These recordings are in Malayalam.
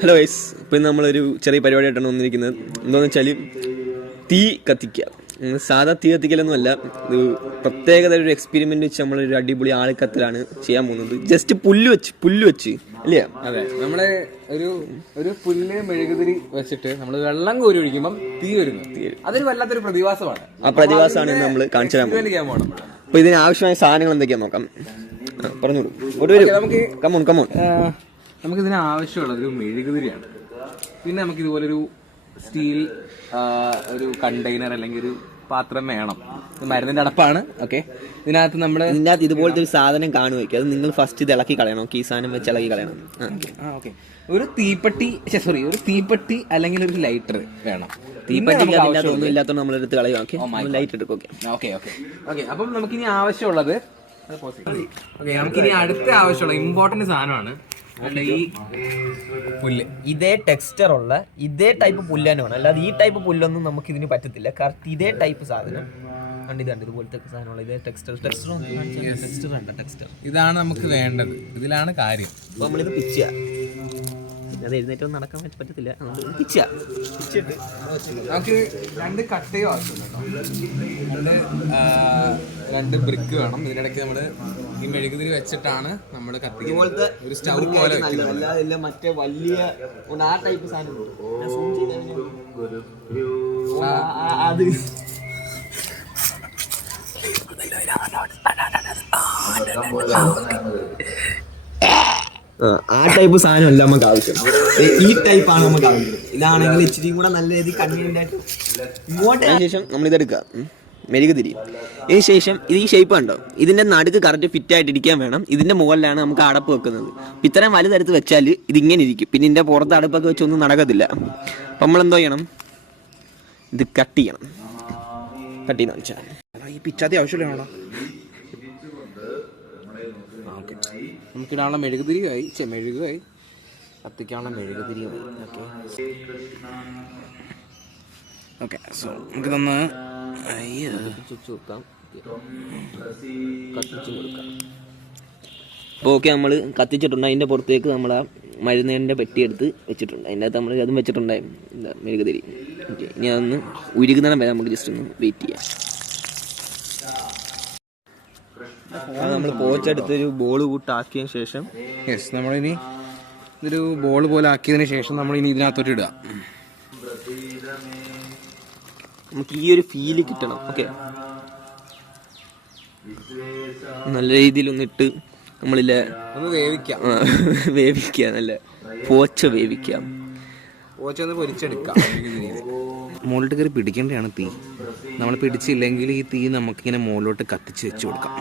ഹലോ ഗൈസ്, ഇപ്പം നമ്മളൊരു ചെറിയ പരിപാടിയായിട്ടാണ് വന്നിരിക്കുന്നത്. എന്താണെന്ന് വെച്ചാൽ തീ കത്തിക്കുക. സാധാ തീ കത്തിക്കലൊന്നുമല്ല, ഇത് പ്രത്യേകത ഒരു എക്സ്പെരിമെൻ്റ് വെച്ച് നമ്മളൊരു അടിപൊളി ആളിക്കത്തിലാണ് ചെയ്യാൻ പോകുന്നത്. ജസ്റ്റ് പുല്ല് വെച്ച് അല്ലേ? അതെ, നമ്മള് ഒരു പുല്ല് മെഴുകുതിരി വെച്ചിട്ട് നമ്മൾ വെള്ളം കോരി ഒഴിക്കുമ്പം തീ വരുന്നു. അതൊരു വല്ലാത്തൊരു പ്രതിഭാസമാണ്. ആ പ്രതിഭാസമാണ് നമ്മൾ കാണിച്ചു തരാൻ പോകുന്നത്. അപ്പോൾ ഇതിന് ആവശ്യമായ സാധനങ്ങൾ എന്തൊക്കെയാണെന്ന് നോക്കാം. പറഞ്ഞോളൂ. നമുക്ക് നമുക്ക് ഇതിന് ആവശ്യമുള്ളത് ഒരു മെഴുകുതിരിയാണ്. പിന്നെ നമുക്ക് ഇതുപോലൊരു സ്റ്റീൽ ഒരു കണ്ടെയ്നർ അല്ലെങ്കിൽ ഒരു പാത്രം വേണം. മരുന്നിന്റെ അടപ്പാണ്. ഓക്കെ, ഇതിനകത്ത് ഇതുപോലത്തെ ഒരു സാധനം കാണുമായിരിക്കും. അത് നിങ്ങൾ ഫസ്റ്റ് ഇത് ഇളക്കി കളയണം. ഈ സാധനം വെച്ച് ഇളക്കി കളയണം. ഓക്കെ, ഒരു തീപ്പെട്ടി അല്ലെങ്കിൽ ഒരു ലൈറ്റർ വേണം. തീപ്പെട്ടി ഒന്നും ഇല്ലാത്തതുകൊണ്ട് നമ്മളെടുത്ത് കളയും. ലൈറ്റ് എടുക്കും. ഓക്കെ, അപ്പം നമുക്കിനി ആവശ്യമുള്ളത് നമുക്കിനി അടുത്ത ആവശ്യമുള്ള ഇമ്പോർട്ടന്റ് സാധനമാണ് ഈ പുല്ല്. ഇതേ ടെക്സ്ചർ ഉള്ള ഇതേ ടൈപ്പ് പുല്ല് തന്നെ വേണം. അല്ലാതെ ഈ ടൈപ്പ് പുല്ലൊന്നും നമുക്ക് ഇതിന് പറ്റത്തില്ല. കറക്റ്റ് ഇതേ ടൈപ്പ് സാധനം ഇതുപോലത്തെ സാധനമുള്ള ഇതേ ടെക്സ്ചർ ഇതാണ് നമുക്ക് വേണ്ടത്. ഇതിലാണ് കാര്യം. അപ്പോൾ നമ്മളിത് പിച്ചുക. അത് എഴുന്നേറ്റൊന്നും നടക്കാൻ പറ്റത്തില്ല. നമുക്ക് രണ്ട് കട്ടയോ ആവശ്യമുണ്ട്. രണ്ട് ബ്രിക്ക് വേണം. ഇതിനിടയ്ക്ക് നമ്മൾ ഈ മെഴുകുതിരി വെച്ചിട്ടാണ് നമ്മൾ കത്തിക്കുന്നത്. ഒരു സ്റ്റൗ പോലെ മറ്റേ വലിയ ആ ടൈപ്പ് സാധനം അത് ആ ടൈപ്പ് സാധനമല്ല നമുക്ക് ആവശ്യം. ഈ ടൈപ്പാണ് നമുക്ക് ആവശ്യം. ഇതാണെങ്കിൽ ഇച്ചിരി കൂടെ നല്ല രീതിയിൽ കൺവീനിയന്റ് ആയിട്ട് ഇങ്ങോട്ട് ശേഷം നമ്മളിതെടുക്കുക. മെഴുകുതിരി. ഇതിന് ശേഷം ഇത് ഈ ഷേപ്പ് കണ്ടോ, ഇതിന്റെ നടുക്ക് കറക്റ്റ് ഫിറ്റ് ആയിട്ട് ഇരിക്കാൻ വേണം. ഇതിന്റെ മുകളിലാണ് നമുക്ക് അടപ്പ് വെക്കുന്നത്. ഇത്രയും വലുതെടുത്ത് വെച്ചാൽ ഇതിങ്ങനെ ഇരിക്കും. പിന്നെ ഇതിന്റെ പുറത്ത് അടുപ്പൊക്കെ വെച്ചൊന്നും നടക്കത്തില്ല. അപ്പം നമ്മളെന്തോ ചെയ്യണം, ഇത് കട്ട് ചെയ്യണം. കട്ട് ചെയ്യുന്ന വെച്ചാൽ ഈ പിച്ചാത്തി ആവശ്യമില്ല. നമുക്കിടാനുള്ള മെഴുകുതിരിയായി കത്തിക്കാനുള്ള മെഴുകുതിരിയുമായി. ഓക്കെ, സോ നമുക്കിതൊന്ന് അപ്പോൾ ഓക്കെ, നമ്മൾ കത്തിച്ചിട്ടുണ്ട്. അതിൻ്റെ പുറത്തേക്ക് നമ്മൾ ആ മരുന്നിൻ്റെ പെട്ടി എടുത്ത് വെച്ചിട്ടുണ്ട്. അതിൻ്റെ അകത്ത് നമ്മൾ അതും വെച്ചിട്ടുണ്ടായിരുന്നു മെഴുകുതിരി. ഓക്കെ, ഇനി അതൊന്ന് ഉരുകുന്നിടം വരെ നമുക്ക് ജസ്റ്റ് ഒന്ന് വെയിറ്റ് ചെയ്യാം. നമ്മൾ പോച്ചെടുത്തൊരു ബോൾ കൂട്ടാക്കിയതിന് ശേഷം നമ്മളിനി ഇതൊരു ബോൾ പോലെ ആക്കിയതിന് ശേഷം നമ്മളിനി ഇതിനകത്തോട്ട് ഇടുക. നമുക്ക് ഈ ഒരു ഫീല് കിട്ടണം. ഓക്കെ, നല്ല രീതിയിലൊന്നിട്ട് നമ്മളില്ലേ ഒന്ന് വേവിക്കുക. നല്ല പോച്ച വേവിക്കാം. പോച്ച ഒന്ന് പൊരിച്ചെടുക്കാം. മുകളിലോട്ട് കയറി പിടിക്കേണ്ടതാണ് തീ. നമ്മൾ പിടിച്ചില്ലെങ്കിൽ ഈ തീ നമുക്കിങ്ങനെ മുകളിലോട്ട് കത്തിച്ച് വെച്ച് കൊടുക്കാം.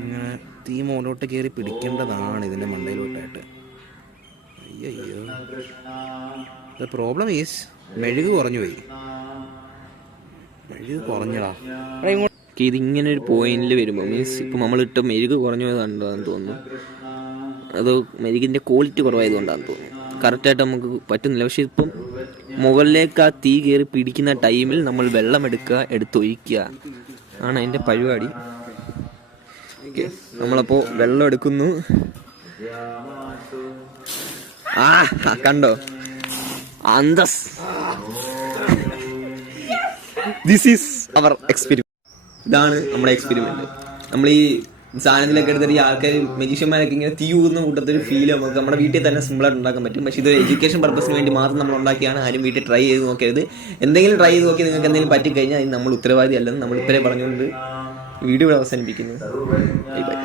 ഇങ്ങനെ തീ മുകളിലോട്ട് കയറി പിടിക്കേണ്ടതാണ് ഇതിൻ്റെ മണ്ടയിലോട്ടായിട്ട്. അയ്യോ, ദ പ്രോബ്ലം ഈസ് മെഴുക് കുറഞ്ഞുപോയി. കുറഞ്ഞടാ. ഇതിങ്ങനെ ഒരു പോയിന്റിൽ വരുമ്പോൾ മീൻസ് ഇപ്പം നമ്മളിട്ട് മെഴുക് കുറഞ്ഞു പോയതാണെന്ന് തോന്നുന്നു. അത് മെഴുകിൻ്റെ ക്വാളിറ്റി കുറവായതുകൊണ്ടാണെന്ന് തോന്നുന്നു. കറക്റ്റായിട്ട് നമുക്ക് പറ്റുന്നില്ല. പക്ഷെ ഇപ്പം മുകളിലേക്ക് ആ തീ കയറി പിടിക്കുന്ന ടൈമിൽ നമ്മൾ വെള്ളം എടുത്തൊഴിക്കുക ആണ് അതിൻ്റെ പരിപാടി. ഓക്കെ, നമ്മളപ്പോൾ വെള്ളം എടുക്കുന്നു. കണ്ടോ അന്തസ്. This is our experiment. ഇതാണ് നമ്മുടെ എക്സ്പെരിമെന്റ്. നമ്മൾ ഈ സാധനത്തിലൊക്കെ എടുത്തിട്ട് ഈ ആൾക്കാർ മജീഷ്യന്മാരൊക്കെ ഇങ്ങനെ തീ ഊതുന്ന കൂട്ടത്തൊരു ഫീൽ നമുക്ക് നമ്മുടെ വീട്ടിൽ തന്നെ സിമ്പിളായിട്ട് ഉണ്ടാക്കാൻ പറ്റും. പക്ഷേ ഇതൊരു എഡ്യൂക്കേഷൻ പർപ്പസിന് വേണ്ടി മാത്രം നമ്മൾ ഉണ്ടാക്കിയാണ്. ആരും വീട്ടിൽ ട്രൈ ചെയ്ത് നോക്കരുത്. എന്തെങ്കിലും ട്രൈ ചെയ്ത് നോക്കി നിങ്ങൾക്ക് എന്തെങ്കിലും പറ്റിക്കഴിഞ്ഞാൽ അതിന് നമ്മൾ ഉത്തരവാദി അല്ലെന്ന് നമ്മൾ ഇത്രേ പറഞ്ഞുകൊണ്ട് വീഡിയോ അവസാനിപ്പിക്കുന്നു. Bye bye.